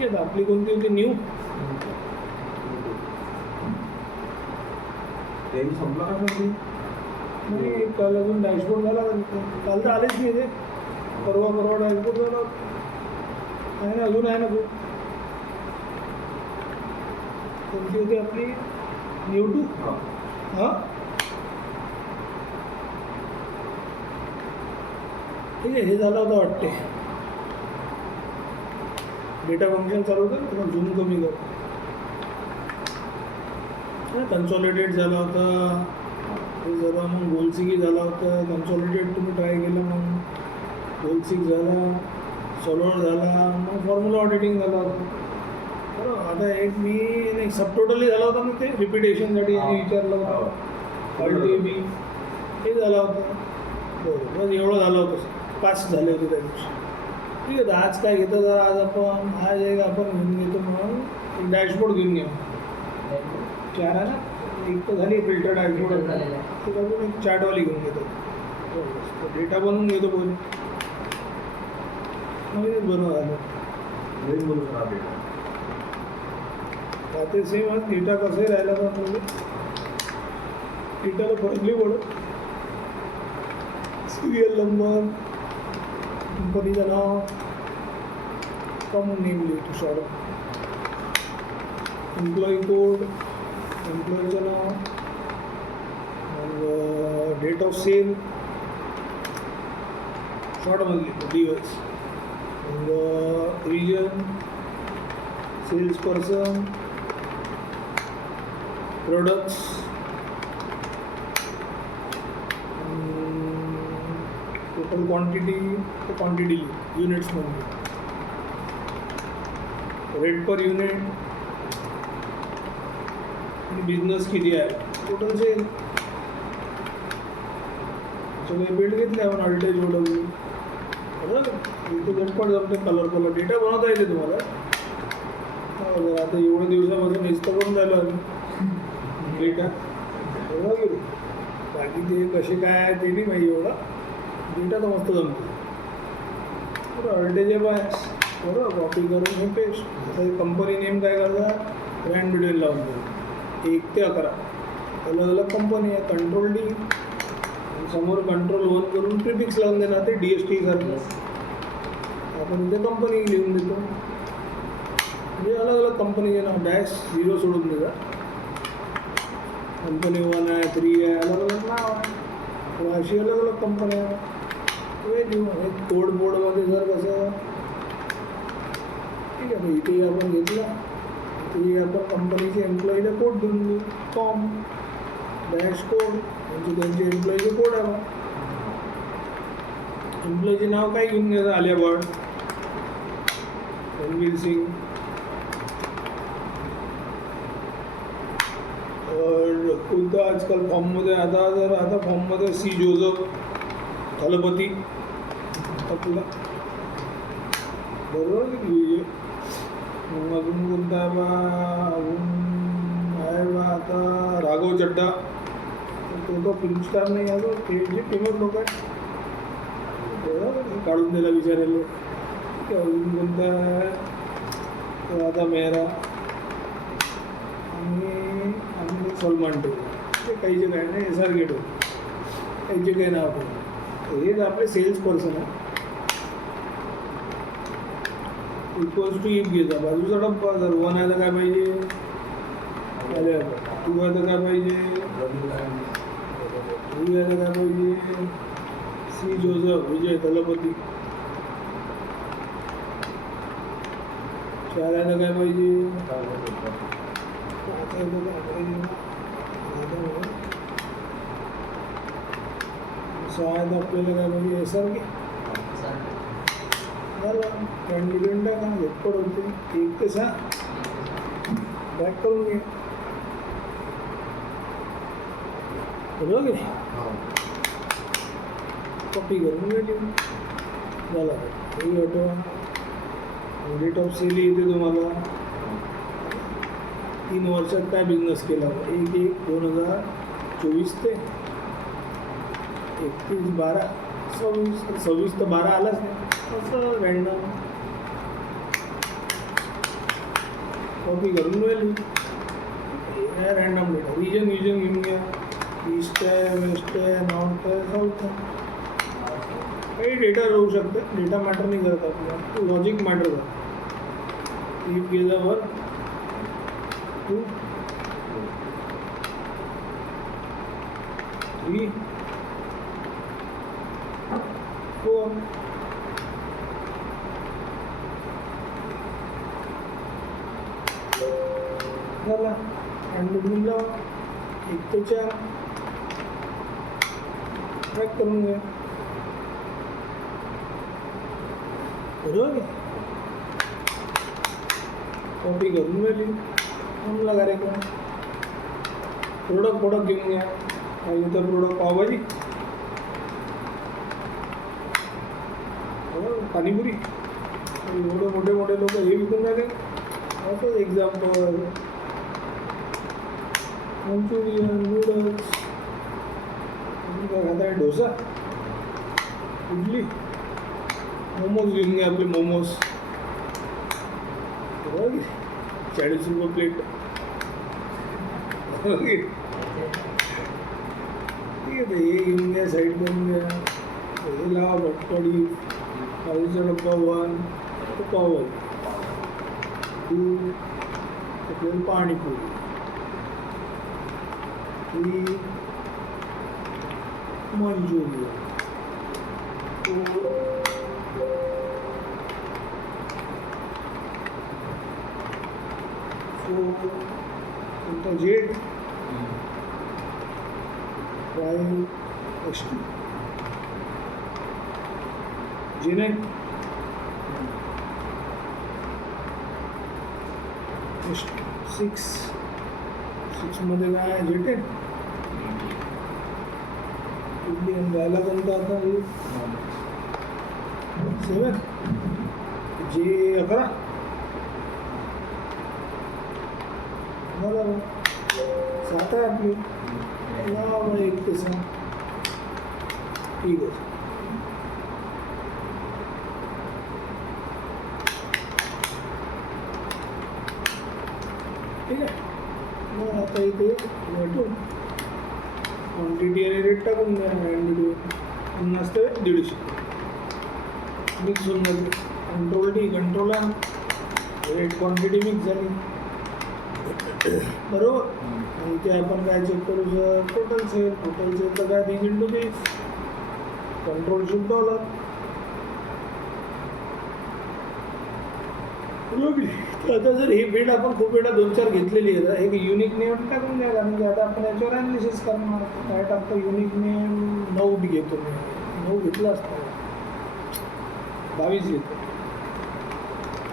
ठीक आहे. आपली कोणती होती न्यू त्यांनी संपला का सर? नाही, काल अजून डॅशबोर्ड झाला काल तर आलेच नाही ते. परवा डॅशबोर्ड झाला आहे ना, अजून आहे ना खूप. कोणती होती आपली न्यू टू? हां ठीक आहे. हे झालं होतं वाटते, डेटा फंक्शन चालू होतं ना, झूम कमी कर. कन्सॉलिडेट झाला होता हे झालं, मग गोलसिकी झाला होता. कन्सॉलिडेट तुम्ही ट्राय केलं, मग गोलसिक झाला, सॉल्वर झाला, मग फॉर्म्युला ऑडिटिंग झाला होता. बरोबर. आता एक मी नाही सब टोटली झाला होता मग ते रिपिटेशनसाठी विचारलं होतं. ऑल बी हे झाला होता. बरोबर, बस एवढं झालं होतं. 5 झाले होते त्या दिवशी. ठीक आहे. तर आज काय घेतो, तर आज एक आपण घेऊन घेतो म्हणून एक डॅशबोर्ड घेऊन घेऊ. 4 आहे ना, एक तर झाली फिल्टर डॅशबोर्ड, ते अजून एक चार्टवाली घेऊन घेतो. डेटा बनवून घेतो पहिले, मग बनवा झालं. नवीन बोलू सर आप डेटा. ते सेम आज डेटा कसंही राहिला तर म्हणजे डेटाला फरक नाही पडत. सिरियल नंबर, कंपनीचं नाव, कॉमन नेम लिहितो शॉर्ट. एम्प्लॉई कोड, एम्प्लॉईचं नाव, मग डेट ऑफ सेल शॉर्टमध्ये लिहितो दिवस, मग region, sales person, products, total quantity युनिट्समध्ये, रेट पर युनिट, बिझनेस किती आहे, टोटल सेल. सगळे बिल्ड घेतले आपण अल्टेज ओडब्ल्यू. बरोबर. इथे झटपट जमते. कलर डेटा बनवता येते तुम्हाला. आता एवढ्या दिवसापासून इन्स्टॉल करून राहिलो आम्ही डेटा. बरोबर. बाकी ते कसे काय आहे ते नाही माहिती. एवढा डेटा तर मस्त जमतो. बरोबर. अल्टेज आहे बाय. बरोबर. कॉपी करून हे पेस्ट. आता कंपनी नेम काय करता, ब्रँड डिटेल लावून देतो 1 ते 11 अलग अलग कंपनी आहे. कंट्रोल डी, समोर कंट्रोल 1 करून प्रिफिक्स लावून देणार. ते DST सारखं आपण इथे कंपनी लिहून देतो. म्हणजे अलग अलग कंपनीचे नाव, -0 सोडून देता. कंपनी 1 आहे, 3 आहे, अलग अलग नाव आहे. अशी अलग अलग कंपन्या आहे. हे लिहून एक कोड बोर्डमध्ये जर कसं ठीक आहे. इथे आपण घेतलं, इथे आपण कंपनीचे एम्प्लॉईला कोड देऊन देऊ. फॉर्म डॅश कोड म्हणजे त्यांचे एम्प्लॉईचे कोड आहे. एम्प्लॉईचे नाव काय घेऊन घ्यायचं, आलिया भट, रणवीर सिंग, कोणतं आजकाल फॉर्ममध्ये आता फॉर्ममध्ये सी जोझफ थलपती आपला. बरोबर. मग अजून कोणता आहे बा, अजून आहे बा आता राघव चड्डा. तो फिल्म स्टार नाही आहे, ते जे फेमस लोक आहेत. बरोबर. काढून दिला विचारायला. अजून कोणता आहे, आता मेहरा आणि सलमान टेक. ते काही जे काय नाही, SR गेट काही जे काही नाव आपण हेच आपले सेल्स पर्सन आहे. इक्वल्स टू इफ घेता बाजूचा डब्बा. जर 1 आहे तर काय पाहिजे, 2 आहे तर काय पाहिजे, 3 आहे तर काय पाहिजे, सी जोझफ विजय थलपती. 4 आहे तर काय पाहिजे, 5 आहे तर काय पाहिजे, 6 आहे तर आपल्याला काय पाहिजे, SR घे. झालं. कॅन्डिडेट आहे का झटपट होते. 1 ते 6 बॅक करून घे. बरोबर की कॉपी करून घ्यायची. झालं. हे ऑटो रेट ऑफ सेल येते तुम्हाला. 3 वर्षात काय बिझनेस केला, 1/1/2024 ते 31/12/26. तर 12 आलाच नाही. असं रँडम कॉपी करून व्हॅल्यू रॅन्डम डेटा रिजन घेऊन घ्या ईस्ट आहे वेस्ट आहे नॉर्थ आहे साऊथ आहे काही डेटा राहू शकतं डेटा मॅटर नाही करत आपल्याला लॉजिक मॅटर करतं इफ गेजावर 2 3 4 झाला आणि लिहून लावा 1 ते 4 ट्रॅक करून घ्या बरोबर कॉपी करून व्हॅल्यू म्हणला कार्यक्रम प्रोडक्ट घेऊन घ्या आणि तर प्रोडक्ट पावभाजी पाणीपुरी एवढे मोठे लोक हे विकून राहिले असं एक्झाम्पल मंचुरियन नूडल्स काय खाता आहे डोसा इडली मोमोज घेऊन घ्या आपले मोमोज 40 रुपये प्लेट ठीक आहे हे घेऊन घ्या साईड करून घ्या हे लावा भटकडी पावचा डब्बा 1 पावभाजी 2 आपल्याला पाणीपुरी 3 मंचुरियन 4 कोणता जेट 5 एक्स्ट्रा जेने 6 मध्ये काय आहे जेटे इंडियन जायला कोणता आता 7 जे 11 बरोबर 7 आहे आपली लावा 1 ते 6 ठीक आहे ठीक आहे मग आता इथे भेटू क्वांटिटी आणि रेट टाकून द्या 50 ते 150 मिक्स होऊन जाते control D control R rate quantity mix झाली बरोबर आणि इथे आपण काय चेक करू सर टोटल सेलचं काय $3 × 20 कंट्रोल शिफ्ट $. आता जर ही बिल्ड आपण खूप वेळा 2-4 घेतलेली आहे तर एक युनिक नेम टाकून द्या कारण की आता आपण याच्यावर ॲनालिसिस करणार काय टाकतो युनिक नेम 9 घेतो मी 9 घेतला असता 22 घेतो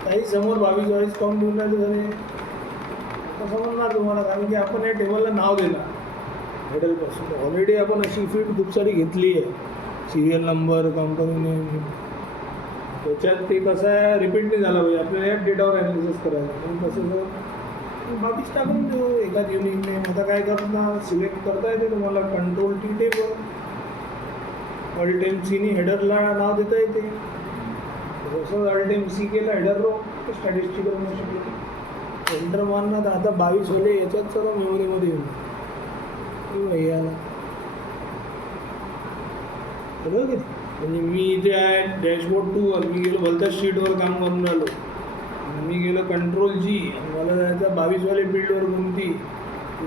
काही समोर 22 काउंट देऊन राहिले झाले आता समजणार तुम्हाला कारण की आपण या टेबलला नाव देणार हेडलपासून ऑलरेडी आपण अशी फील्ड खूप सारी घेतली आहे सिरियल नंबर कंपनी नेम त्याच्यात ते कसं आहे रिपीट नाही झालं पाहिजे आपल्याला या डेटावर ॲनालिसिस करायचं म्हणून कसं जर 22 टाकून देऊ एखाद युनिक नेम आता काय करणार सिलेक्ट करता येते तुम्हाला control T table all time सीनी हेडरला नाव देता येते जसं ऑल टाईम सी केलं header row statistical machine enter मारणार तर आता 22 होले याच्यात सर्व मेमरीमध्ये येऊन याला बरोबर म्हणजे मी इथे आहे डॅशबोर्ड 2वर मी गेलो भलत्या शीटवर काम करून राहिलो मी गेलो कंट्रोल जी आणि मला जायचं 22वाले बिल्डवर कोणती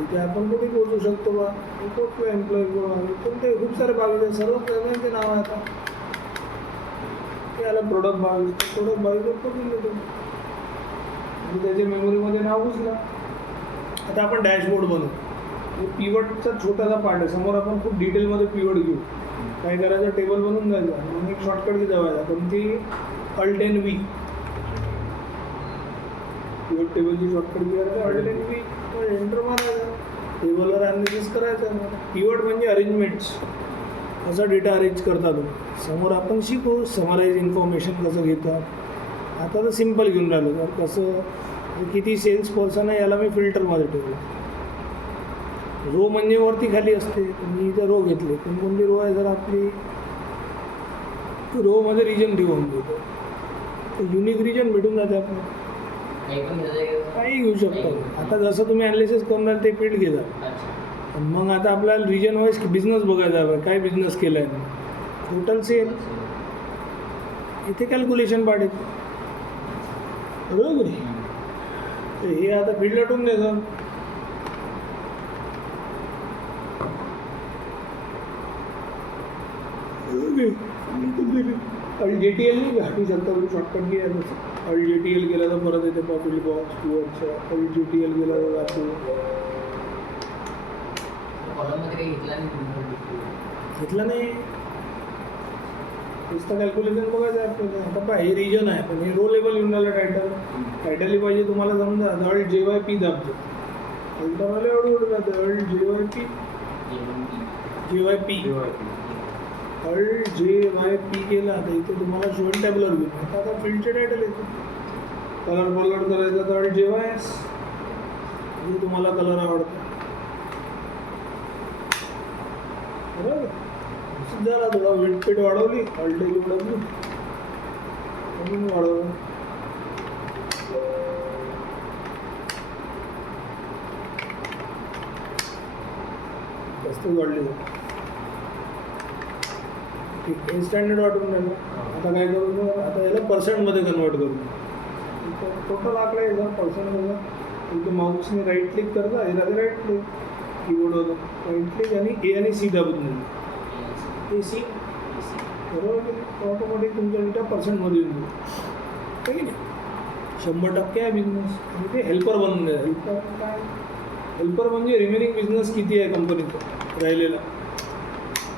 इथे आपण कुठे पोचू शकतो बा पोचलो एम्प्लॉई पण ते खूप सारे 22 आहे सर्व पेमेंटचे नाव आहे आता ते आलं प्रोडक्ट 22वर पोचून देतो म्हणजे त्याच्या मेमरीमध्ये नाव घुसलं आता आपण डॅशबोर्ड बनवू पिवटचा छोटासा पार्ट आहे समोर आपण खूप डिटेलमध्ये पिवट घेऊ काय करायचं टेबल बनवून जायचं मग एक शॉर्टकट की जावायचा पण ती Alt + V पिवट टेबलची शॉर्टकट की करायचं Alt + V एंटर मारायचं टेबलवर ॲनालिसिस करायचं पिवट म्हणजे अरेंजमेंट्स असा डेटा अरेंज करता तुम्ही समोर आपण शिकू समराईज इन्फॉर्मेशन कसं घेतात आता तर सिम्पल घेऊन राहिलो तर कसं किती सेल्स पर्सन आहे याला मी फिल्टरमध्ये ठेवलं रो म्हणजे वरती खाली असते मी इथे रो घेतले पण कोणती रो आहे जर आपली रोमध्ये रिजन ठेवून देतो युनिक रिजन भेटून जाते आपल्याला काही पण घेता येईल. काही घेऊ शकता. आता जसं तुम्ही ॲनालिसिस करणार ते पीठ घेजा. अच्छा. आणि मग आता आपल्याला रिजन वाईज बिझनेस बघायचा आहे, काय बिझनेस केला आहे, टोटल सेल इथे कॅल्क्युलेशन पाडेल. बरोबर आहे. तर हे आता फील्ड लाटून द्यायचं. GTL नाही घाटू शकता तुम्ही शॉर्टकट घ्या. GTL गेला तर परत येते प्रॉफिट बॉक्स टूअरचा. GTL गेला तर जातो. कॉलममध्ये काही घेतला नाही तुम्ही? घेतलं नाही. नुसतं कॅल्क्युलेशन बघायचं आपल्याला. आता पहा हे रिजन आहे पण हे रो लेवल येऊन राहिलं टायटल. टायटलही पाहिजे तुम्हाला समजा दळ JYP दाबतो. मला एवढं एवढं जातं JYP JYP केला तर इथे तुम्हाला शोन टॅबलर घेऊन आता फील्डचे टायटल येते. कलर करायचा तर JYS म्हणजे तुम्हाला कलर आवडतो. बरोबर. झाला थोडा वेट वाढवली ऑलरेडी वाढवली म्हणून वाढवलं. जास्त वाढली. ठीक आहे. स्टँडर्ड वाटून राहिलं. आता काय करू, आता याला पर्सेंटमध्ये कन्वर्ट करू. टोटल आकडा याचा पर्सेंटमध्ये. इथे माऊसने राईट क्लिक करता याला राईट क्लिक कीबोर्डवर राईट क्लिक आणि A आणि C दाबून दिली. AC बरोबर. ऑटोमॅटिक तुमच्या डेटा पर्सेंटमध्ये येऊन जाईल. ठीक आहे. 100% आहे बिझनेस. आणि ते हेल्पर बनून द्या. हेल्पर काय, हेल्पर म्हणजे रिमेनिंग बिझनेस किती आहे कंपनीचा राहिलेला,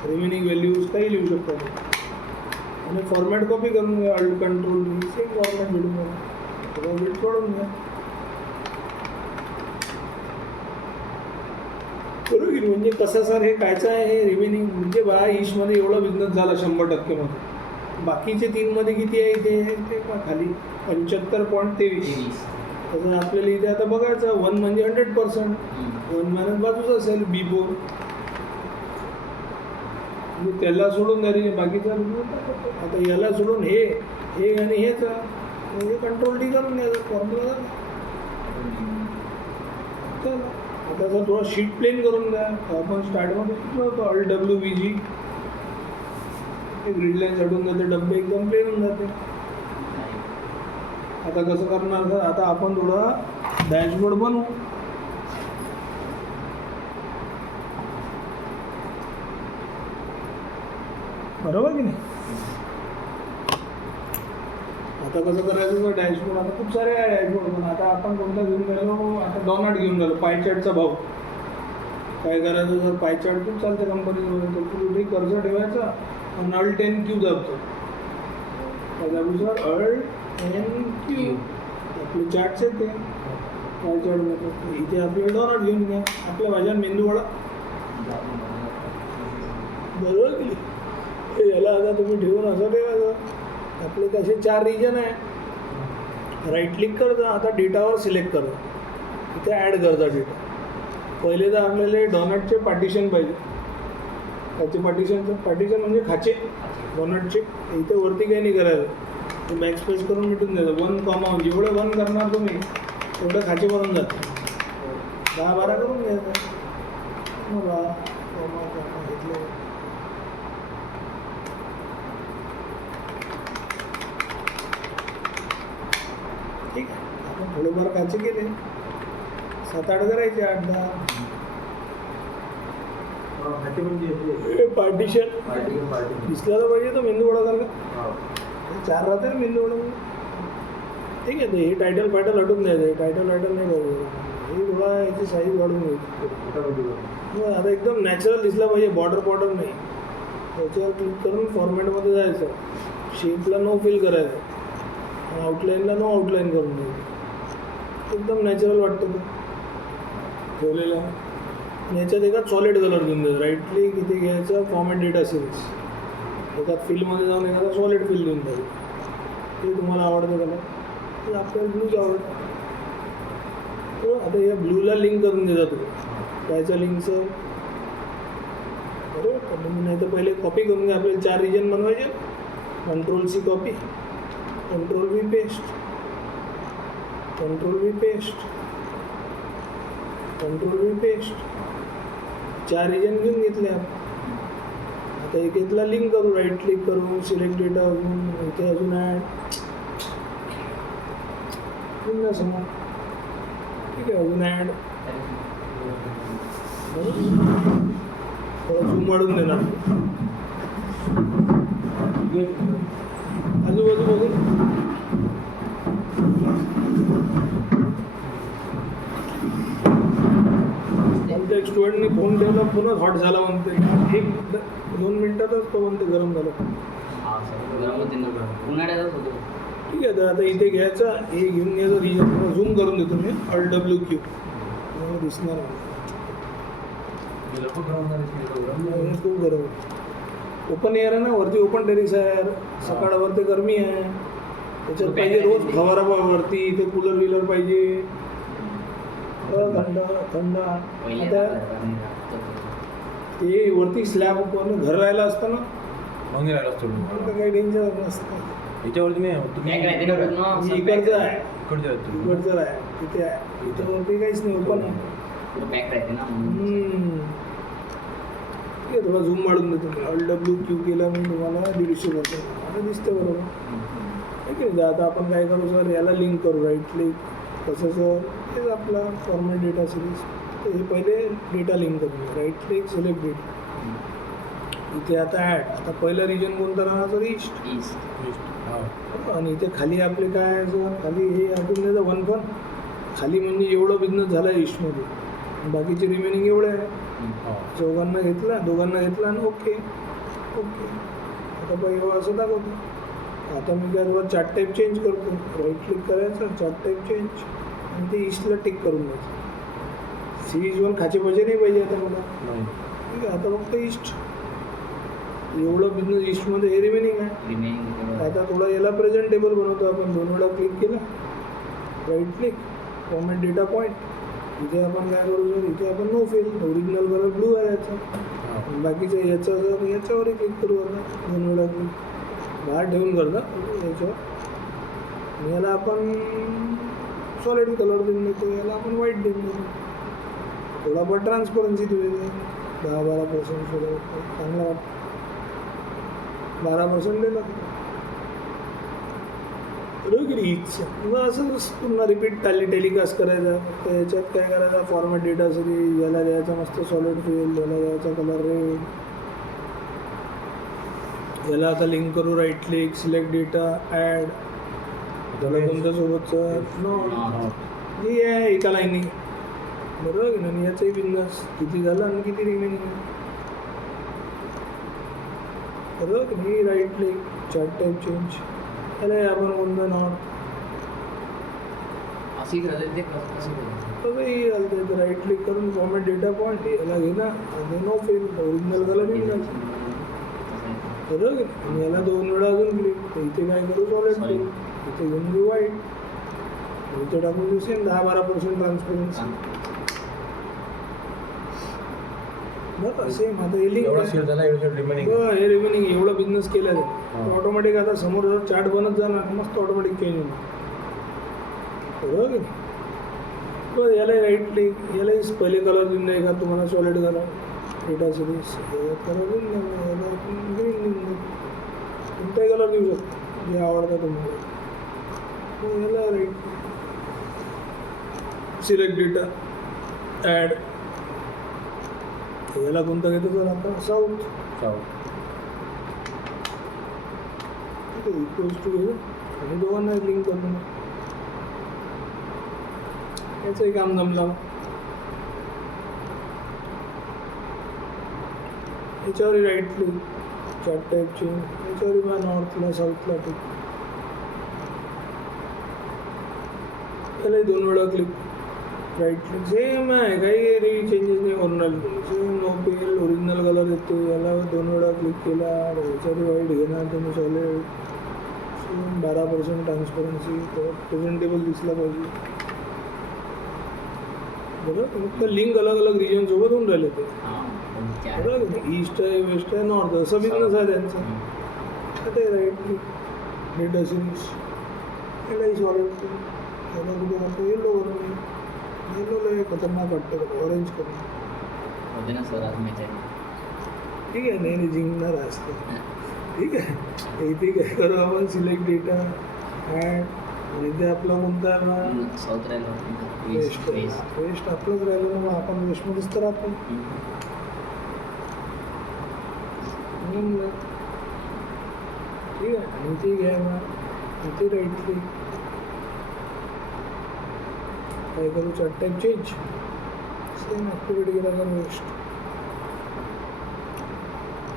रिमेनिंग व्हॅल्यूज काही लिहू शकता. आणि फॉर्मॅट कॉपी करून घ्या. अल्ट कंट्रोल सेम फॉर्मॅट भेटून घ्या. थोडा वेट वाढवून घ्या. बरोबर. म्हणजे कसं सर हे कायचं आहे हे रिमेनिंग म्हणजे बा ईशमध्ये एवढा बिझनेस झाला 100% मध्ये. बाकीचे 3मध्ये किती आहे इथे ते खाली 75.23. तसं आपल्याला इथे आता बघायचं 1 म्हणजे 100%. 1 मायनस बाजूच असेल B4. म्हणजे त्याला सोडून द्या बाकीचा आता याला सोडून हे आणि हेच म्हणजे कंट्रोल डी करून द्यायचं फॉर्म्युला. चला आता जर थोडा शीट प्लेन करून द्या. आपण स्टार्टमध्ये शिकलो होतो AltWVG. ग्रीड लाईन चढून जाते, डब्बे एकदम प्लेन होऊन जाते. आता कसं करणार सर, आता आपण थोडा डॅशबोर्ड बनवू. बरोबर की नाही. आता कसं करायचं तर डॅशबोर्ड आता खूप सारे आहे डॅशबोर्ड. पण आता आपण कोणता घेऊन गेलो, आता डॉनट घेऊन गेलो. पायचार्टचा भाव काय करायचं जर पायचार्ट खूप चालते कंपनीमध्ये तर कुठे कर्ज ठेवायचा आणि Alt+Q दाबतो. त्याच्यानुसार Alt+Q आपले चार्ट्स आहेत ते पायचार्टमध्ये. इथे आपले डॉनट घेऊन घ्या. आपल्या भाज्या मेंदूवडा. बरोबर की नाही. याला आता तुम्ही ठेवून असं ठेवायचं. आपले कसे 4 रिजन आहे. राईट क्लिक करता. आता डेटावर सिलेक्ट करा. इथे ॲड करता डेटा. पहिले तर आपल्याला डॉनटचे पार्टिशन पाहिजे. त्याचे पार्टिशन म्हणजे खाचे डॉनटचे. इथे वरती काही नाही करायचं. ते बॅक स्पेस करून मिटून द्यायचं. 1 कॉमा जेवढं 1 करणार तुम्ही तेवढं खाचे बनून जाते. 10-12 करून घ्यायचं. मला कॉमा घेतलं. ठीक आहे. आपण थोडेफार खाचे केले. 7-8 करायचे. 8-10 पार्टिशन दिसला तर पाहिजे. तो मेंदू वडा सारखा 4 राहते मेंदू वडा. ठीक आहे. हे टायटल हटून द्यायचं. हे टायटल नाही पाहिजे. हे थोडा याची साईज वाढून घ्यायची. आता एकदम नॅचरल दिसला पाहिजे. बॉर्डर नाही. त्याच्यावर क्लिक करून फॉर्मॅटमध्ये जायचं. शेपला नो फिल करायचं. आउटलाईनला नो आउटलाईन करून द्यायचं. एकदम नॅचरल वाटतं ते ठेवलेलं. याच्यात एका सॉलिड कलर घेऊन द्यायचं. राईट क्लिक इथे घ्यायचं फॉर्मॅट डेटा सिरीज. एका फिलमध्ये जाऊन एखादा सॉलिड फिल घेऊन द्यायचं. ते तुम्हाला आवडतं कलर. तर आपल्याला ब्लूच आवडतं. आता या ब्लूला लिंक करून देता तुम्ही. त्याच्या लिंकचं बरोबर. नाही तर पहिले कॉपी करून घ्या. आपल्याला 4 रिजन बनवायचे. Ctrl+C copy, Ctrl+V paste. Control V paste, control V paste. 4 region घेऊन घेतले आपण. आता एक इथला लिंक करू, राईट क्लिक करू, सिलेक्ट डेटा, अजून इथे अजून ॲड पुन्हा समोर. ठीक आहे, अजून ॲड. थोडं झूम वाढून देणार. आजूबाजू बघून आमच्या एक स्टुडंटनी फोन ठेवला, पुन्हा हॉट झाला म्हणते. 1-2 मिनिटातच तो म्हणते गरम झाला. हा सर गरम होते ना, उन्हाळ्यातच होतो. ठीक आहे, तर आता इथे घ्यायचा, हे घेऊन घ्यायचं रिजन. झूम करून देतो मी, ALT+Q दिसणार नाही. हे खूप गरम आहे. ओपन एअर आहे ना, वरती ओपन टेरिस आहे, सकाळवरती गरमी आहे, त्याच्यात पाहिजे रोज फवारा वरती. इथे कूलर विलर पाहिजे, थंड थंड. आता ते वरती स्लॅब पण घर राहिला असतं ना, मग राहिला असतो आता काही डेंजर नसतं. याच्यावरती नाही इकडचं आहे, इकडचं आहे, तिथे आहे. इथं वरती काहीच नाही, ओपन आहे. पॅक राहते ना. ठीक आहे, थोडा झूम वाढून देतो. ALT+Q केला मी तुम्हाला 150%. आता दिसतं बरोबर. ठीक आहे, आता आपण काय करू सर, याला लिंक करू. राईट क्लिक, कसं सर, हेच आपला फॉर्मॅट डेटा सिरीज. तर हे पहिले डेटा लिंक करू. Right click, select data. इथे आता ॲड. आता पहिलं रिजन कोणतं राहणार सर, ईस्ट. आणि इथे खाली आपले काय आहे सर, खाली हे आठवून द्यायचं 1 पण. खाली म्हणजे एवढं बिझनेस झाला आहे ईस्टमध्ये, बाकीचे रिमेनिंग एवढे आहे. दोघांना घेतला आणि ओके ओके. आता पहिले असं दाखवतो. आता मी काय तुम्हाला चार्ट टाईप चेंज करतो. राईट क्लिक करायचं, चार्ट टाईप चेंज, आणि ते ईस्टला टिक करून द्यायचं. सीरीज 1 खाचे पाहिजे नाही पाहिजे आता मला. ठीक आहे, आता फक्त ईस्ट. एवढं बिझनेस ईस्टमध्ये हे रिमेनिंग आहे. आता थोडा याला प्रेझेंटेबल बनवतो आपण. 2 वेळा क्लिक केलं, right click, format data point. इथे आपण काय करू सर, इथे आपण no fill, original colour blue आहे याचा. बाकीचं याचं याच्यावरही क्लिक करू. आता 2 वेळा क्लिक बाहेर ठेवून करता याच्यावर. आणि याला आपण सॉलिड कलर देऊन देतो, याला आपण व्हाईट देऊन देतो. थोडाफार ट्रान्सपरन्सी देऊ, 10-12% सोडा चांगला वाटतं. 12% दिला मग असं पुन्हा रिपीट टेलिकास्ट करायचा. तर याच्यात काय करायचं, फॉर्मॅट डेटा सिरीज, याला द्यायचा मस्त सॉलिड फिल, याला द्यायचा कलर रेड. याला आता लिंक करू. Right click, select data, add. त्याला कोणत्या सोबतचं हे आहे एका लाईनिंग, बरोबर. आणि याचाही बिझनेस किती झाला आणि किती रिमेनिंग आहे, बरोबर. ही right click, chart type change. याला आपण कोणतं नॉट तसंही चालतं. तर राईट क्लिक करून फॉर्मॅट डेटा पॉईंट याला घेणार आणि नो फिल, ओरिजिनल कलर येऊन जायचं, बरोबर. आणि याला 2 वेळा अजून क्लिक. तर इथे काय करू, सॉलिड फिल. इथे घेऊन घेऊ व्हाईट. इथे टाकून देऊ सेम 10-12% ट्रान्सपरन्सी. बरं सेम. आता हे लिंक हे रिमेनिंग एवढा बिझनेस केला आहे, ऑटोमॅटिक आता समोर जर चार्ट बनत जाणार, मस्त ऑटोमॅटिक चेंज होणार, बरोबर. बरं, याला राईट क्लिक, यालाही पहिले कलर देऊन द्या का तुम्हाला, solid colour data series. Colour देऊन द्या, याला ग्रीन देऊन द्या. कोणताही कलर देऊ शकतो जे आवडतं तुम्हाला. याला राईट सिलेक्ट डेटा, ॲड. याला कोणता घेतो तर आता साऊथ. इक्वल्स टू घेऊ आणि दोघांना लिंक करून याचंही काम जमलं. याच्यावरही right click, chart type change. याच्यावरही मला नॉर्थला साऊथला टिक. यालाही 2 वेळा क्लिक, राईट क्लिक. सेम आहे, काही चेंजेस नाही. ओरिजिनल सेम, नो पेल, ओरिजिनल कलर येतो. याला 2 वेळा क्लिक केला, याच्यावरही व्हाईट घेणार तुम्ही, सॉलिड. सेम 12% ट्रान्सपरन्सी, प्रेझेंटेबल दिसला पाहिजे, बरोबर. फक्त लिंक अलग अलग रिजन सोबत होऊन राहिले ते, बरोबर. ईस्ट आहे, वेस्ट आहे, नॉर्थ, असं बिझनेस आहे त्यांचा. आता राईट क्लिक, डेटा सिरीज, यालाही सॉलिड. याला कुठे खतरनाक वाटतं ऑरेंज कलर. होते ना सर आज मॅच आहे. ठीक आहे, नाही जिंकणार असतं. ठीक आहे, इथे काय करू आपण सिलेक्ट डेटा ॲड, इथे आपला कोणता साऊथ राहिला वेस्ट वेस्ट आपलंच राहिलं ना, मग आपण वेस्टमध्येच तर आपण म्हणून ठीक आहे. आणि ते घ्या ना, इथे राईट क्लिक काय करू, chart type change, same activate केला का वेस्ट,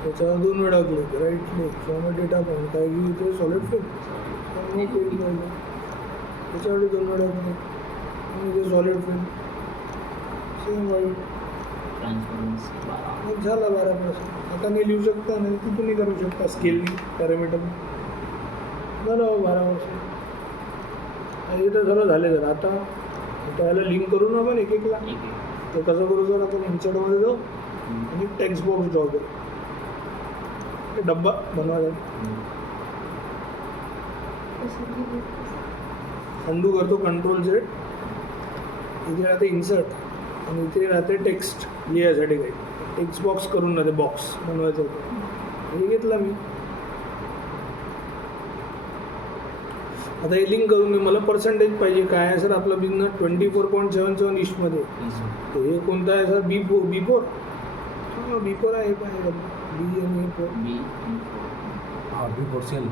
त्याच्यावर 2 वेळा click, right click, format data पण काय घेऊ ते सॉलिड फिल त्याच्यावर 2 वेळा क्लिक आणि ते सॉलिड फिल सेम वाईट ट्रान्सफरन्स झाला 12%. आता नाही लिहू शकता, नाही तिथूनही करू शकता स्केलनी पॅरामीटर झालं 12%. इथं झालं झाले. जर आता याला लिंक करू ना आपण एक एकला, तर कसं करू, जर आपण इन्सर्टमध्ये जाऊ आणि टेक्स्ट बॉक्स ड्रॉ करू, डब्बा बनवायला अंडू करतो कंट्रोल Z, इथे राहते इन्सर्ट आणि इथे राहते टेक्स्ट लिहायसाठी काही टेक्स्ट बॉक्स करून राहते, बॉक्स बनवायचं होतं, हे घेतला मी. आता हे लिंक करून मी, मला पर्सेंटेज पाहिजे काय आहे सर आपला बिझनेस 24.77 ईस्टमध्ये, तर हे कोणतं आहे सर, B4 हां B4 आहे, काय बी आणि A4 हां B4 सेल.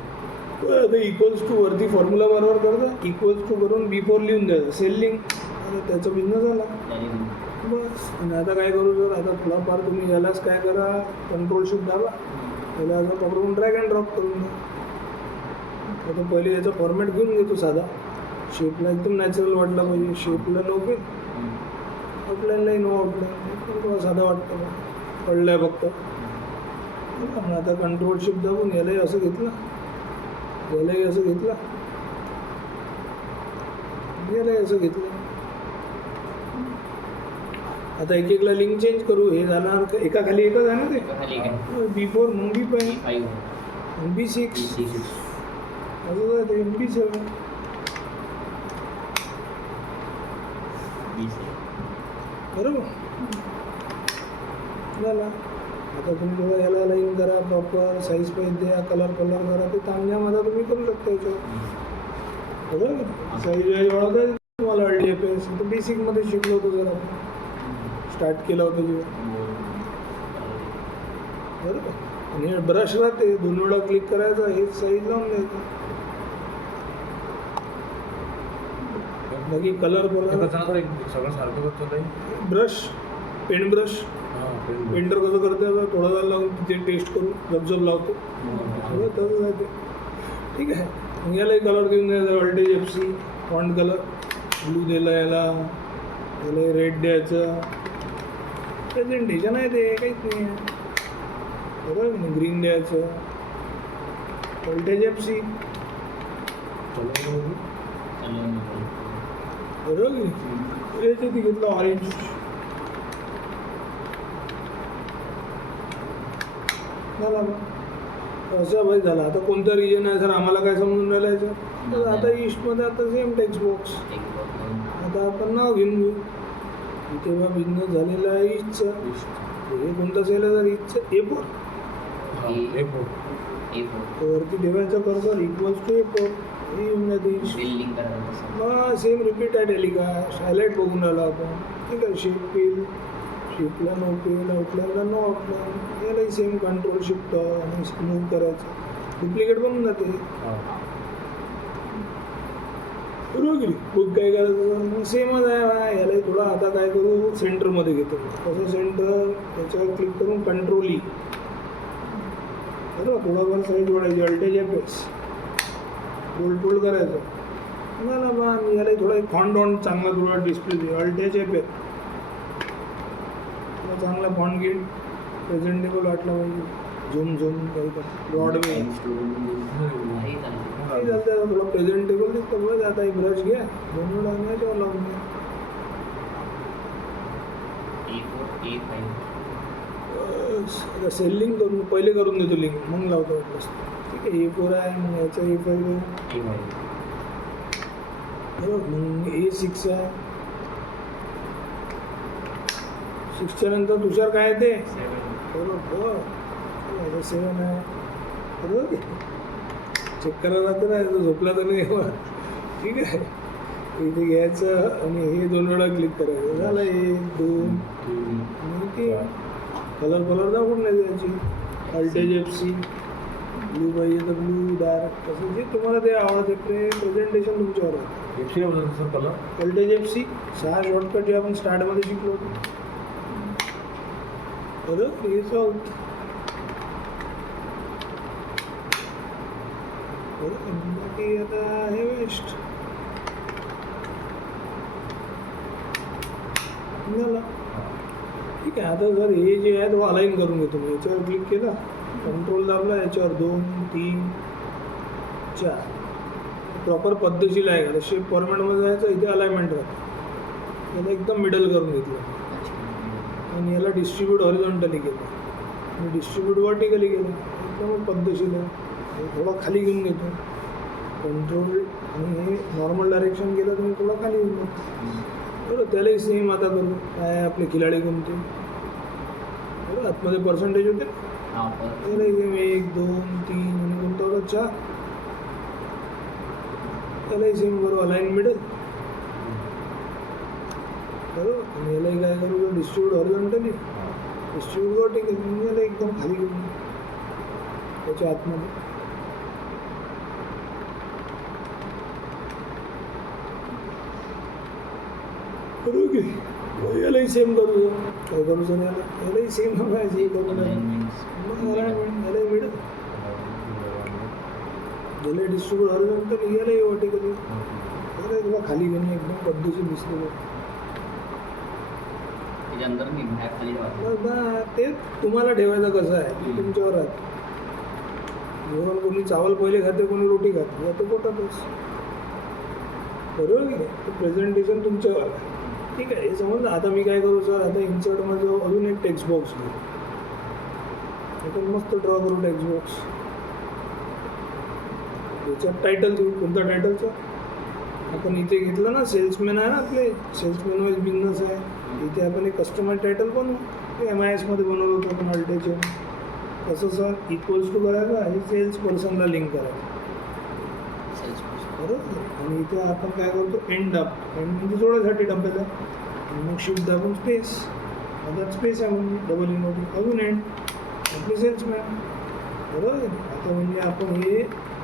आता इक्वल्स टू वरती फॉर्म्युला बरोबर करता, इक्वल्स टू करून B4 लिहून द्यायचं, सेल लिंक, आणि त्याचा बिझनेस झाला बस. आणि आता काय करू सर, आता थोडाफार तुम्ही यालाच काय करा, कंट्रोल शिफ्ट दाबा, त्याला आता पकडून ड्रॅग अँड ड्रॉप करून द्या. आता पहिले याचा फॉर्मॅट घेऊन घेतो साधा, शेपला एकदम नॅचरल वाटला पाहिजे, शेपला नो पेन, आउटलाईनलाही नो आउटलाईन, साधा वाटतं कळलं आहे फक्त. आता कंट्रोल शिफ्ट दाबून यालाही असं घेतलं, यालाही असं घेतलं, यालाही असं घेतलं. आता एक एकला लिंक चेंज करू, हे जाणार एका खाली एकच आहे ना ते, B4 मग B5 मग B6 असं जाते B7 बरोबर झाला. आता तुम्ही थोडं याला लाईन करा, प्रॉपर साईज पाहिजे द्या, कलर करा, ते तांदळामध्ये तुम्ही करू शकता याच्यावर बरोबर. साईज वाईज वाढवता तुम्हाला LTFS तर बेसिकमध्ये शिकलो होतो, जर आपण स्टार्ट केलं होतं जेव्हा बरोबर. आणि हे ब्रश राहते, 2 वेळा क्लिक करायचं, हे साईज लावून द्यायचं, बाकी कलर बोला सगळं सारखं करतो ब्रश, पेंट ब्रश, पेंटर कसं करते, आता थोडा वेळ लावून तिथे टेस्ट करून गपजप लावतो, तसं जाते. ठीक आहे, मग यालाही कलर देऊन द्यायचा, voltage FC font colour blue दिला, याला रेड द्यायचं, प्रेझेंटेशन आहे ते काहीच नाही आहे बरोबर. ग्रीन द्यायचं, वोल्टेज FC बरोबर. याच्यात घेतलं ऑरेंज, झाला मग असं भाई झालं. आता कोणता रिजन आहे सर आम्हाला काय समजून राहिलं याचं, तर आता ईस्टमध्ये आता सेम टेक्स्ट बॉक्स, आता आपण नाव घेऊन घेऊ, इथे बा बिझनेस झालेला आहे ईस्टचा, हे कोणतं सेल आहे सर ईस्टचं A4 वरती ठेवायचं कर्सर, इक्वल्स टू A4 हे येऊन जाते. मग सेम रिपीट आहे टेलिकास्ट, हायलाईट बघून राहिलो आपण, ठीक आहे. शिफ्टला नो पेन, आउटलाईनला नो आउटलाईन, यालाही सेम कंट्रोल शिफ्ट आणि मूव्ह करायचं, डुप्लिकेट बनून जाते बरोबर. बुक काय करायचं सेमच आहे, यालाही थोडा आता काय करू, सेंटरमध्ये घेतो, कसं सेंटर त्याच्यावर क्लिक करून कंट्रोल E बरोबर, थोडाफार साईज वाढायची, LTFS बोल्ड करायचं झालं बा. यालाही थोडा एक फॉन्ट चांगला थोडा डिस्प्ले दे, LTFS चांगला फॉन्ट घेईन, प्रेझेंटेबल वाटला पाहिजे, झूम काही ब्रॉडवे नाही चालतं, थोडं प्रेझेंटेबल दिसतं बघ. आता एक ब्रश घ्या, 2 वेळा याच्यावर लावून द्या, आता सेल लिंक करून पहिले करून देतो लिंक, मग लावतो वाटलं. ठीक आहे, A4 आहे, मग याचा A5 बरोबर, मग A6 आहे, 6च्या नंतर तुषार काय आहे ते बरोबर 7 आहे बरोबर चेक करायला राहतं ना तो झोपला तर नाही तेव्हा. ठीक आहे इथे घ्यायचं आणि हे 2 वेळा क्लिक करायचं झालं 1 2 आणि 3 कलर दाखवून नाही द्यायची अल्टेज FC ब्लू पाहिजे तर ब्लू डार्क कसं जे तुम्हाला ते आवडते ते प्रेझेंटेशन तुमच्यावर आहे एफसी काय बोलतो सर कलर अल्टेज FC 6 शॉर्टकट जे आपण स्टार्टमध्ये शिकलो होतो बरोबर हे आउट बाकी आता हे वेस्ट झालं ठीक आहे आता जर हे जे आहे तो अलाईन करून घेतो मी याच्यावर क्लिक केला कंट्रोल दाबला याच्यावर 2 3 4 प्रॉपर पद्धतीला आहे का शेप फॉर्मॅटमध्ये जायचं इथे अलाइनमेंट राहतं याला एकदम मिडल करून घेतलं आणि याला डिस्ट्रीब्यूट हॉरिझॉन्टली केलं आणि डिस्ट्रीब्यूट वर्टिकली केलं एकदम पद्धतशीर आहे थोडा खाली घेऊन घेतो कंट्रोल आणि हे नॉर्मल डायरेक्शन केलं तर मी थोडा खाली घेऊन घेतो बरं त्यालाही सेम आता करू काय आपले खिलाडी कोणते बरं आतमध्ये पर्सेंटेज होते त्यालाही सेम 1 2 3 आणि कोणता होता 4 त्यालाही सेम करू अलाइन मिडल बरोबर आणि यालाही काय करू डिस्ट्रीब्यूट हॉरिझॉन्टली डिस्ट्रीब्यूट वर्टिकली म्हणजे याला एकदम खाली घेऊन त्याच्या आतमध्ये करू की यालाही सेम करू काय करू सर यालाही सेम बघायचं हे करू यालाही मिडल याला डिस्ट्रीब्यूट हॉरिझॉन्टली यालाही वर्टिकली याला तुला खाली घेऊन एकदम पद्धतीने दिसतो ते तुम्हाला ठेवायचं कसं आहे तुमच्यावर आहे जेवण कोणी चावल पहिले खाते कोणी रोटी खाते या तर पोटातच बरोबर की नाही ते प्रेझेंटेशन तुमच्यावर आहे ठीक आहे हे समजलं आता मी काय करू सर आता इन्सर्टमध्ये अजून एक टेक्स्ट बॉक्स घेऊ आता मस्त ड्रॉ करू टेक्स्ट बॉक्स याच्यात टायटल देऊ कोणता टायटलचा आपण इथे घेतलं ना सेल्समॅन आहे ना आपले सेल्समॅन वाईज बिझनेस आहे इथे आपण एक कस्टमर टायटल बनवू ते MIS मध्ये बनवलं होतं आपण अल्टेचे कसं सर इक्वल्स टू करायचं हे सेल्स पर्सनला लिंक करायचं बरोबर आणि इथे आपण काय करतो एंड म्हणजे जोडायसाठी डब्याला मग शिफ्ट दाबून स्पेस आता स्पेस आहे म्हणजे डबल इनवॉटी अजून एंड आपले सेल्समॅन बरोबर आता म्हणजे आपण हे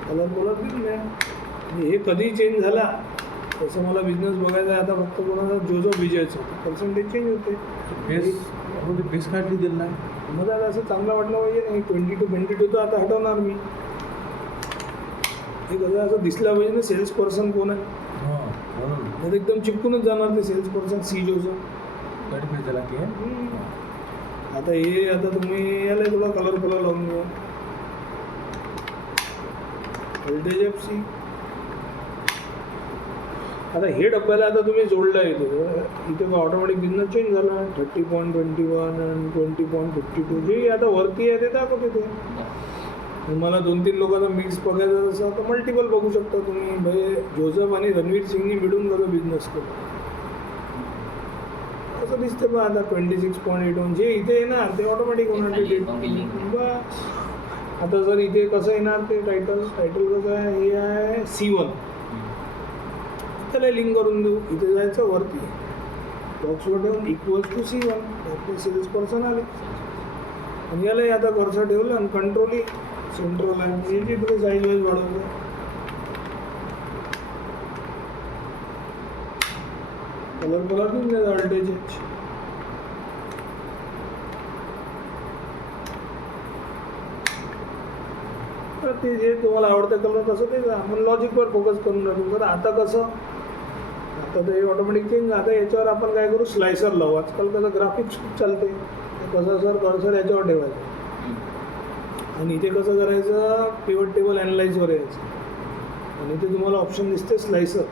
कलर दिले म्हणजे हे कधी चेंज झाला तसं मला बिझनेस बघायचा आहे आता फक्त कोणाचा जो विजयचं पर्सेंटेज चेंज होते बेस आपण ते बेस काढली दिलं नाही मला असं चांगलं वाटलं पाहिजे नाही 20 to 22 तर आता हटवणार मी हे कसं असं दिसलं पाहिजे ना सेल्स पर्सन कोण आहे हां म्हणून तर एकदम चिपकूनच जाणार ते सेल्स पर्सन CJOचं कट पेज झाला की आता हे आता तुम्ही याला थोडा कलर लावून घ्या अल्टेज FC आता हे डब्याला आता तुम्ही जोडलं इथे ऑटोमॅटिक बिझनेस चेंज झाला 30.21 आणि 20.52 जे आता वरती आहे ते दाखवते ते तुम्हाला 2-3 लोकांचा मिक्स बघायचं असं तर मल्टिपल बघू शकता तुम्ही म्हणजे जोसेफ आणि रणवीर सिंगनी मिळून कसं बिझनेस केलं असं दिसतं बा आता 26.81 जे इथे येणार ते ऑटोमॅटिक होणार ते बस आता जर इथे कसं येणार ते टायटल कसं आहे हे आहे C1 त्याला लिंक करून देऊ इथे जायचं वरती बॉक्सवर ठेवून इक्वल्स टू C1 आपले सेल्स पर्सन आले आणि यालाही आता कर्सर ठेवलं आणि कंट्रोल सेंट्रल आहे याची पुढे साईज वाईज वाढवलं कलर देऊन द्या अल्टेज तर ते जे तुम्हाला आवडतं कलर तसं ते आपण लॉजिकवर फोकस करून राहतो तर आता कसं आता ते ऑटोमॅटिक चेंज आता याच्यावर आपण काय करू स्लायसर लावू आजकाल कसं ग्राफिक्स खूप चालते कसं सर कर्सर याच्यावर ठेवायचं आणि इथे कसं करायचं पिवट टेबल ॲनालाइजवर यायचं आणि इथे तुम्हाला ऑप्शन दिसते स्लायसर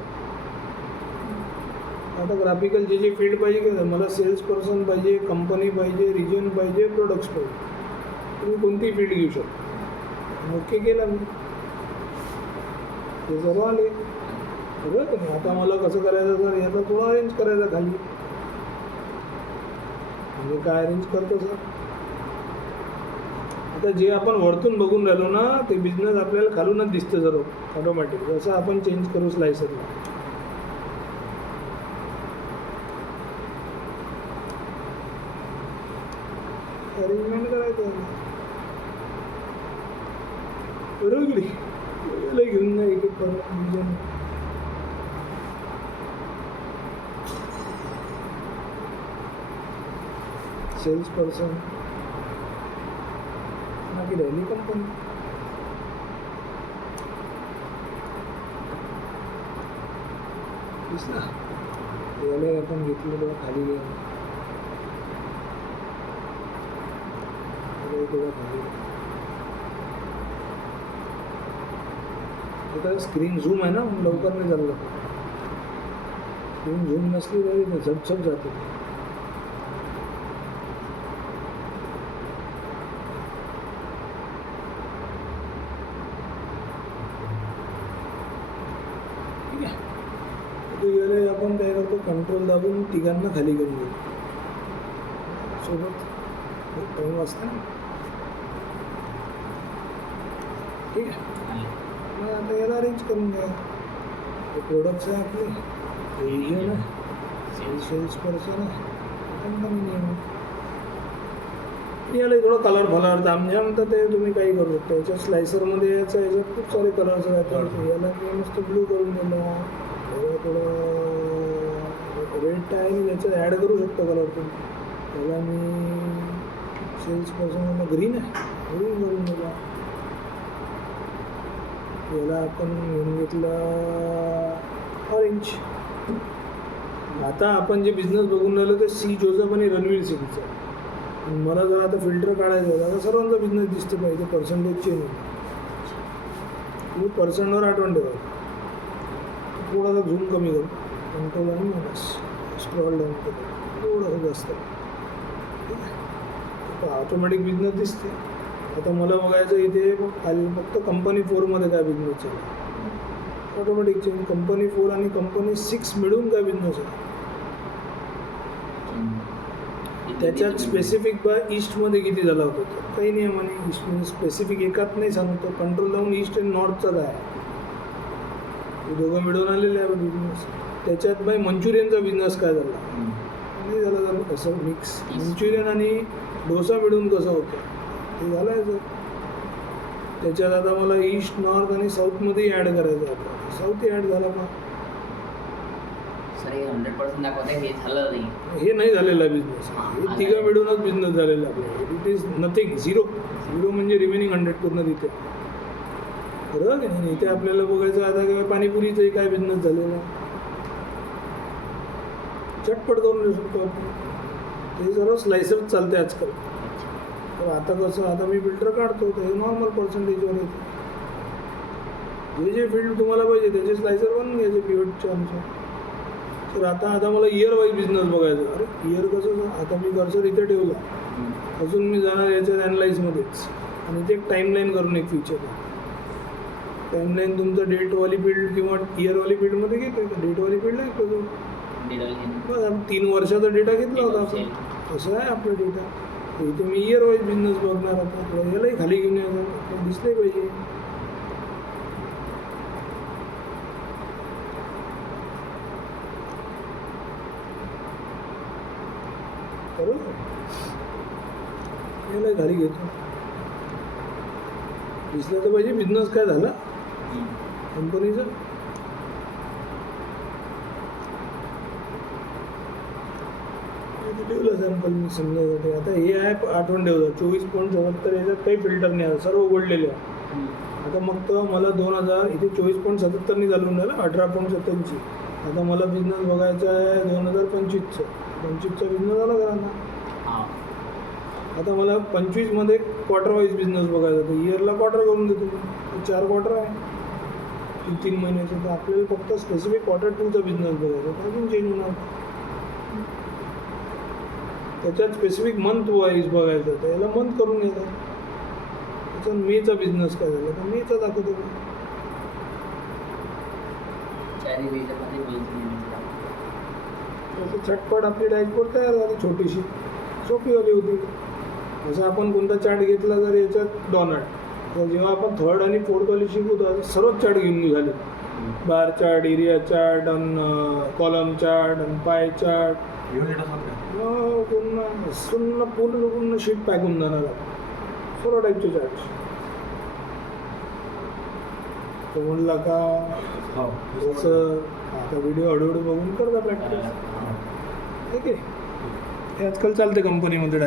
आता ग्राफिकल जे फील्ड पाहिजे की मला सेल्स पर्सन पाहिजे कंपनी पाहिजे रिजन पाहिजे प्रोडक्ट्स पाहिजे तुम्ही कोणतीही फील्ड घेऊ शकता ओके केलं मी ते सर्व आले बरोबर आता मला कसं करायचं सर याचा थोडा अरेंज करायचा खाली म्हणजे काय अरेंज करतो सर. आता जे आपण वरतून बघून राहिलो ना ते बिझनेस आपल्याला खालूनच दिसतं सर्व ऑटोमॅटिक. जसं आपण चेंज करू स्लायसरला. अरेंजमेंट करायचं बरोबर घेऊन नाही एक एक डिझाईन. सेल्स पर्सन बाकी राहिली कंपनी. दिसला याला आपण घेतलं तेव्हा खाली घ्या तेव्हा खाली आता स्क्रीन झूम आहे ना लवकर नाही चाललं. स्क्रीन झूम नसली तरी झटझट जाते. ठीक आहे. याला आपण काय करतो कंट्रोल दाबून तिघांना खाली करून घेतो सोबत टाईम वाजता ना. ठीक आहे. मग आता याला अरेंज करून घ्या. हे प्रोडक्ट्स आहे आपले एजंट आहे सेल्स पर्सन आहे कंपनी नेम. याला थोडं कलर फलर जामजाम तर ते तुम्ही काही करू शकता. याच्या स्लायसरमध्ये याच्यात खूप सारे कलर्स राहतात. याला मी मस्त ब्लू करून दिलं. याला थोडं रेड आहे याच्यात ॲड करू शकतो कलर तुम्ही. याला मी सेल्स पर्सन ग्रीन आहे ग्रीन करून दिला. याला आपण घेऊन घेतलं ऑरेंज. आता आपण जे बिझनेस बघून राहिलो ते सी जोसेफ आणि रणवीर सिंगचं. मला जर आता फिल्टर काढायचं होतं आता सर्वांचा बिझनेस दिसते पाहिजे पर्सेंटेज चेंज. तुम्ही पर्सेंटवर आठवण ठेवा. थोडासा झूम कमी करू कंट्रोल आणि मायनस स्क्रॉल डाऊन करू थोडंसं जास्त. ठीक आहे. ऑटोमॅटिक बिझनेस दिसते. आता मला बघायचं इथे खाली फक्त कंपनी 4मध्ये काय बिझनेस आहे ऑटोमॅटिक चेंज. कंपनी 4 आणि कंपनी 6 मिळून काय बिझनेस आहे त्याच्यात स्पेसिफिक बाय ईस्टमध्ये किती झाला होता. काही नियमाने ईस्टमध्ये स्पेसिफिक एकात नाही सांगतो. कंट्रोल लावून ईस्ट आणि नॉर्थचा काय हे दोघं मिळून आलेले आहे बिझनेस. त्याच्यात बाय मंचुरियनचा बिझनेस काय झाला नाही झाला झालं असं मिक्स. मंचुरियन आणि डोसा मिळून कसं होतं ते झालं आहे. त्याच्यात आता मला ईस्ट नॉर्थ आणि साऊथमध्येही ॲड करायचं आहे. आपलं साऊथही ॲड झाला का सर हे 100% दाखवत आहे हे झालं नाही. हे नाही झालेला बिझनेस. हे तिघं मिळूनच बिझनेस झालेला आपला. It is nothing zero. Zero म्हणजे रिमेनिंग 100 पूर्ण तिथे बरोबर की नाही. इथे आपल्याला बघायचं आता किंवा पाणीपुरीचाही काय बिझनेस झालेला चटपट करून देऊ शकतो आपण. ते सर्व स्लायसर चालते आजकाल. तर आता कसं आता मी फिल्टर काढतो तर हे नॉर्मल पर्सेंटेजवर येते. जे जे फील्ड तुम्हाला पाहिजे त्याचे स्लायसर बनवून घ्यायचे पिवटच्या अनुसार. तर आता मला इयर वाईज बिझनेस बघायचा. अरे इयर कसं आता मी कर्सर इथे ठेवला अजून मी जाणार याच्यात ॲनलाईजमध्येच आणि ते एक टाईमलाईन करून एक फीचर आहे. टाईमलाईन तुमचं डेटवाली फील्ड किंवा इयरवाली फील्डमध्ये घेतो. डेटवाली फील्ड आहे तो बघा 3 वर्षाचा डेटा घेतला होता आपण. असं आहे आपला डेटा. इथे मी इयर वाईज बिझनेस बघणार आता. यालाही खाली घेऊन यायचं दिसले पाहिजे. बरोबर यालाही खाली घेतो दिसलं तर पाहिजे बिझनेस काय झाला कंपनीचा. ठेवलं सॅम्पल मी समजायसाठी. आता हे ॲप आठवण ठेवलं 24.77 याच्यात काही फिल्टर नाही आहे सर्व उघडलेले आहे. आता मग तर मला 2000 इथे 24.77 चालून राहिलं 18.87. आता मला बिझनेस बघायचा आहे 2025चा. 25चा बिझनेस आला का ना. आता मला 25मध्ये क्वार्टर वाईज बिझनेस बघायचा होता. इयरला क्वार्टर करून देतो मी. 4 क्वार्टर आहे 3 महिन्याचं. तर आपल्याला फक्त स्पेसिफिक क्वार्टर 2चा बिझनेस बघायचा तर अजून चेंज होणार. त्याच्यात स्पेसिफिक मंथ वाईज बघायचं तर याला मंथ करून घ्यायचा. त्याच्यात मेचा बिझनेस काय झाला तर मेचा दाखवतो. जानेवारीमध्ये झटपट आपली डॅशबोर्ड तयार झाली छोटीशी सोपी वाली होती. जसं आपण कोणता चार्ट घेतला तर याच्यात डॉनट, तर जेव्हा आपण थर्ड आणि फोर्थ वाली शिकू तर सर्वच चार्ट घेऊन निघाले. Bar chart, area chart, column chart, pie chart, एवढे डेटा असतात का? पूर्ण शीट पॅक होऊन जाणार आहे. सर्व टाईपचे चार्ट. तो म्हणला का हो जसं आता व्हिडिओ हळूहळू बघून करता प्रॅक्टिस. हां. ठीक आहे. हे आजकाल चालते कंपनीमध्ये